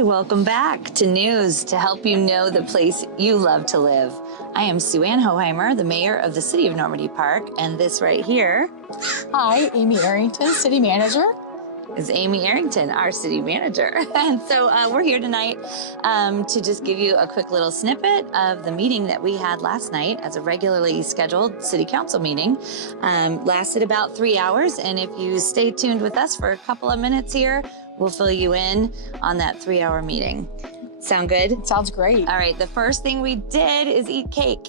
Hi, welcome back to News to help you know the place you love to live. I am Sue Ann Hohimer, the mayor of the city of Normandy Park, and this right here Hi, Amy Arrington, city manager. Is Amy Arrington, our city manager. And so we're here tonight to just give you a quick little snippet of the meeting that we had last night as a regularly scheduled city council meeting. Lasted about 3 hours, and if you stay tuned with us for a couple of minutes here, we'll fill you in on that 3-hour meeting. Sound good? It sounds great. All right, the first thing we did is eat cake.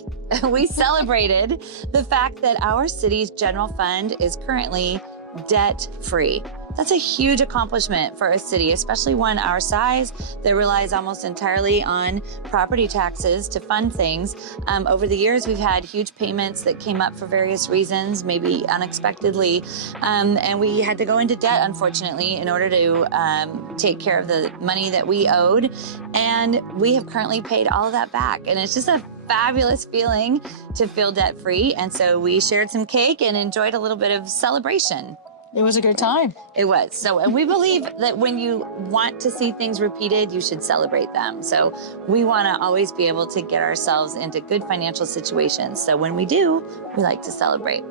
We celebrated the fact that our city's general fund is currently debt-free. That's a huge accomplishment for a city, especially one our size that relies almost entirely on property taxes to fund things. Over the years, we've had huge payments that came up for various reasons, maybe unexpectedly, and we had to go into debt, unfortunately, in order to take care of the money that we owed. And we have currently paid all of that back. And it's just a fabulous feeling to feel debt-free. And so we shared some cake and enjoyed a little bit of celebration. It was a good time. It was. So, and we believe that when you want to see things repeated, you should celebrate them. So we want to always be able to get ourselves into good financial situations. So when we do, we like to celebrate.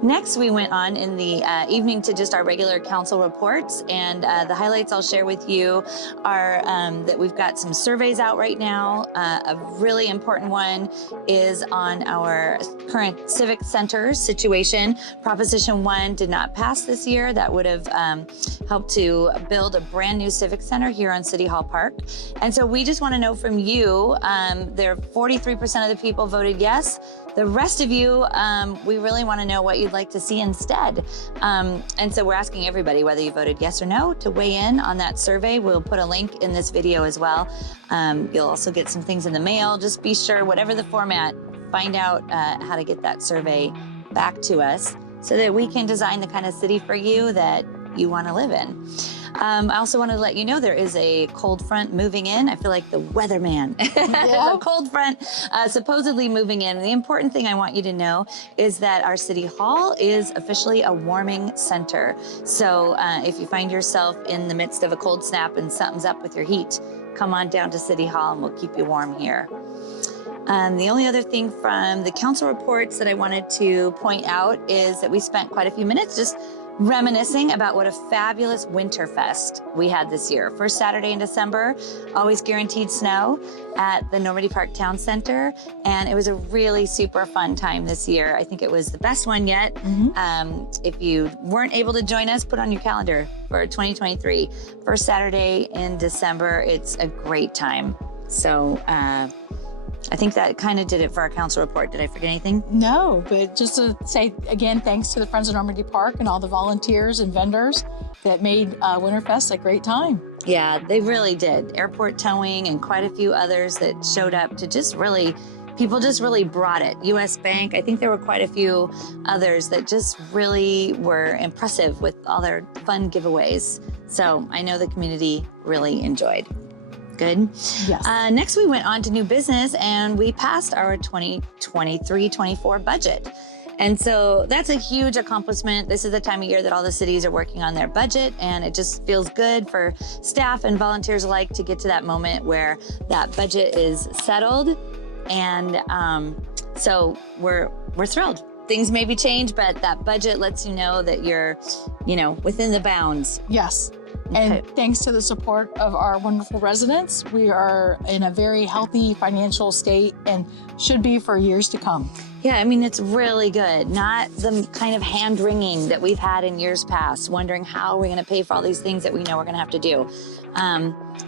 Next, we went on in the evening to just our regular council reports. And the highlights I'll share with you are that we've got some surveys out right now. A really important one is on our current civic center situation. Proposition 1 did not pass this year. That would have helped to build a brand new civic center here on City Hall Park. And so we just want to know from you, there 43% of the people voted yes. The rest of you, we really want to know what you'd like to see instead. And so we're asking everybody, whether you voted yes or no, to weigh in on that survey. We'll put a link in this video as well. You'll also get some things in the mail. Just be sure, whatever the format, find out how to get that survey back to us so that we can design the kind of city for you that you want to live in. I also wanted to let you know there is a cold front moving in. I feel like the weatherman. Yeah. A cold front supposedly moving in. And the important thing I want you to know is that our City Hall is officially a warming center. So if you find yourself in the midst of a cold snap and something's up with your heat, come on down to City Hall and we'll keep you warm here. The only other thing from the council reports that I wanted to point out is that we spent quite a few minutes just reminiscing about what a fabulous winter fest we had this year. First Saturday in December, always guaranteed snow at the Normandy Park Town Center. And it was a really super fun time this year. I think it was the best one yet. If you weren't able to join us, put on your calendar for 2023. First Saturday in December, it's a great time. So, I think that kind of did it for our council report. Did I forget anything? No, but just to say again, thanks to the Friends of Normandy Park and all the volunteers and vendors that made Winterfest a great time. Yeah, they really did. Airport towing and quite a few others that showed up to just really, people just really brought it. US Bank, I think there were quite a few others that just really were impressive with all their fun giveaways. So I know the community really enjoyed. Good. Yes. Next, we went on to new business and we passed our 2023-24 budget. And so that's a huge accomplishment. This is the time of year that all the cities are working on their budget, and it just feels good for staff and volunteers alike to get to that moment where that budget is settled. And so we're thrilled. Things may be changed, but that budget lets you know that you're, within the bounds. Yes. Okay. And thanks to the support of our wonderful residents, we are in a very healthy financial state and should be for years to come. Yeah, I mean, it's really good. Not the kind of hand-wringing that we've had in years past, wondering how we're going to pay for all these things that we know we're going to have to do.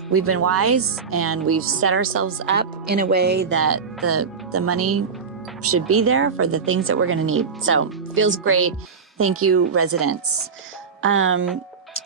We've been wise, and we've set ourselves up in a way that the money should be there for the things that we're going to need. So feels great. Thank you, residents.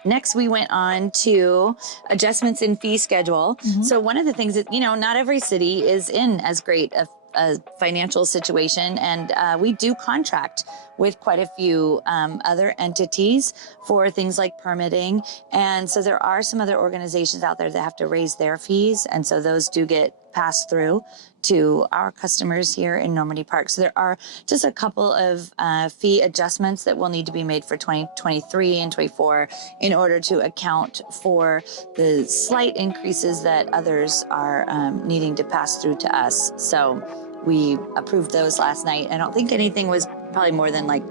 Next, we went on to adjustments in fee schedule. So one of the things that, not every city is in as great a financial situation, and we do contract with quite a few other entities for things like permitting. And so there are some other organizations out there that have to raise their fees, and so those do get pass through to our customers here in Normandy Park. So there are just a couple of fee adjustments that will need to be made for 2023 and 24 in order to account for the slight increases that others are needing to pass through to us. So we approved those last night. I don't think anything was probably more than like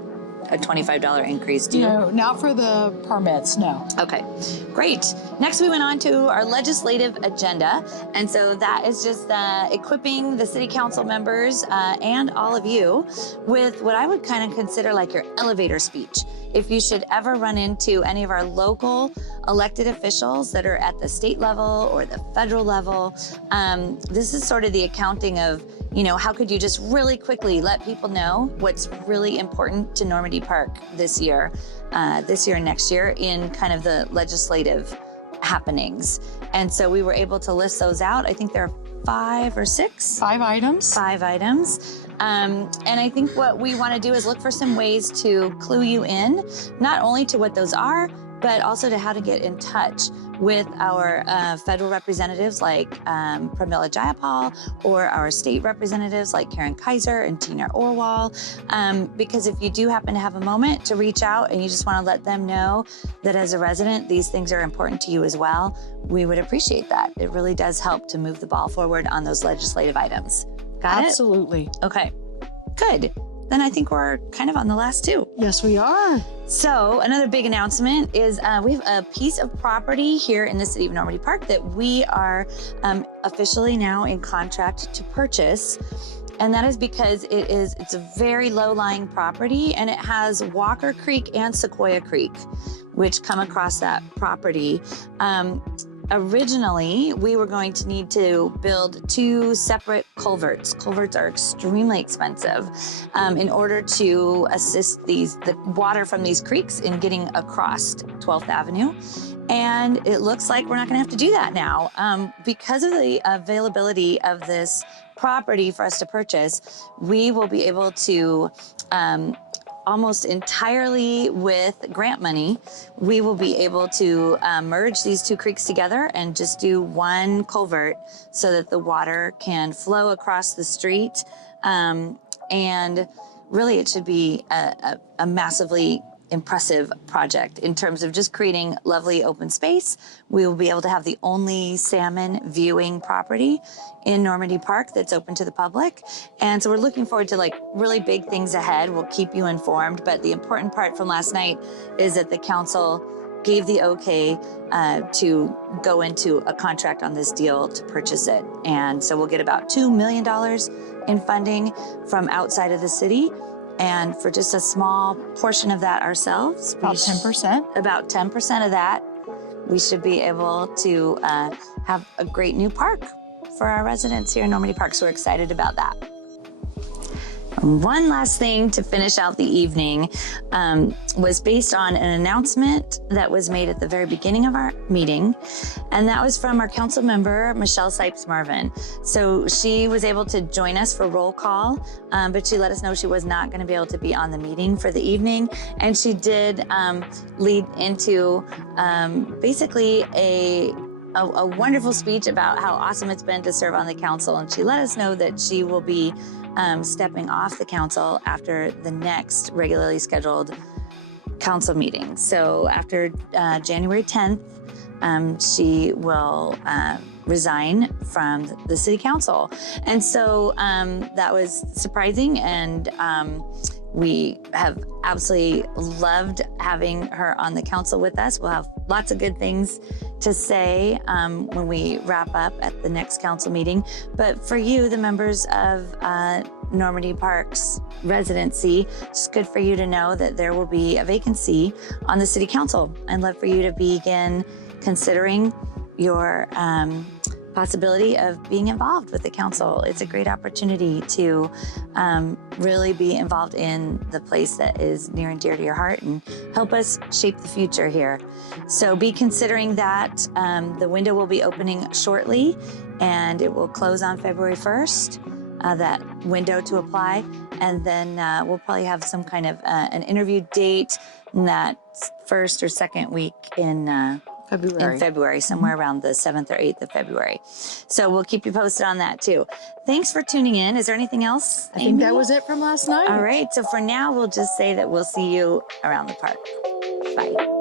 a $25 increase. Do you? No, not for the permits, no. Okay, great. Next, we went on to our legislative agenda. And so that is just equipping the city council members and all of you with what I would kind of consider like your elevator speech. If you should ever run into any of our local elected officials that are at the state level or the federal level, this is sort of the accounting of, you know, how could you just really quickly let people know what's really important to Normandy Park this year and next year in kind of the legislative happenings. And so we were able to list those out. I think there are 5 or 6. 5 items. 5 items. And I think what we want to do is look for some ways to clue you in, not only to what those are, but also to how to get in touch with our federal representatives like Pramila Jayapal, or our state representatives like Karen Kaiser and Tina Orwal. Because if you do happen to have a moment to reach out and you just want to let them know that as a resident, these things are important to you as well, we would appreciate that. It really does help to move the ball forward on those legislative items. Got it? Absolutely. Okay, good. Then I think we're kind of on the last 2. Yes, we are. So another big announcement is we have a piece of property here in the city of Normandy Park that we are officially now in contract to purchase. And that is because it's a very low-lying property, and it has Walker Creek and Sequoia Creek, which come across that property. Originally, we were going to need to build 2 separate culverts. Culverts are extremely expensive in order to assist the water from these creeks in getting across 12th Avenue. And it looks like we're not gonna have to do that now. Because of the availability of this property for us to purchase, we will be able to almost entirely with grant money, we will be able to merge these 2 creeks together and just do 1 culvert so that the water can flow across the street. And really, it should be a massively impressive project in terms of just creating lovely open space. We will be able to have the only salmon viewing property in Normandy Park that's open to the public. And so we're looking forward to like really big things ahead. We'll keep you informed. But the important part from last night is that the council gave the okay to go into a contract on this deal to purchase it. And so we'll get about $2 million in funding from outside of the city. And for just a small portion of that ourselves, About 10%. About 10% of that, we should be able to have a great new park for our residents here in Normandy Park. So we're excited about that. One last thing to finish out the evening was based on an announcement that was made at the very beginning of our meeting. And that was from our council member, Michelle Sipes-Marvin. So she was able to join us for roll call, but she let us know she was not going to be able to be on the meeting for the evening. And she did lead into basically a wonderful speech about how awesome it's been to serve on the council. And she let us know that she will be stepping off the council after the next regularly scheduled council meeting. So after January 10th, she will resign from the city council. And so that was surprising, and we have absolutely loved having her on the council with us. We'll have lots of good things to say when we wrap up at the next council meeting. But for you, the members of Normandy Park's residency, it's good for you to know that there will be a vacancy on the city council. I'd love for you to begin considering your possibility of being involved with the council. It's a great opportunity to really be involved in the place that is near and dear to your heart and help us shape the future here. So be considering that. The window will be opening shortly, and it will close on February 1st, that window to apply. And then we'll probably have some kind of an interview date in that first or second week in February. In February, somewhere around the 7th or 8th of February. So we'll keep you posted on that too. Thanks for tuning in. Is there anything else, I think that was it from last night. All right. So for now, we'll just say that we'll see you around the park. Bye.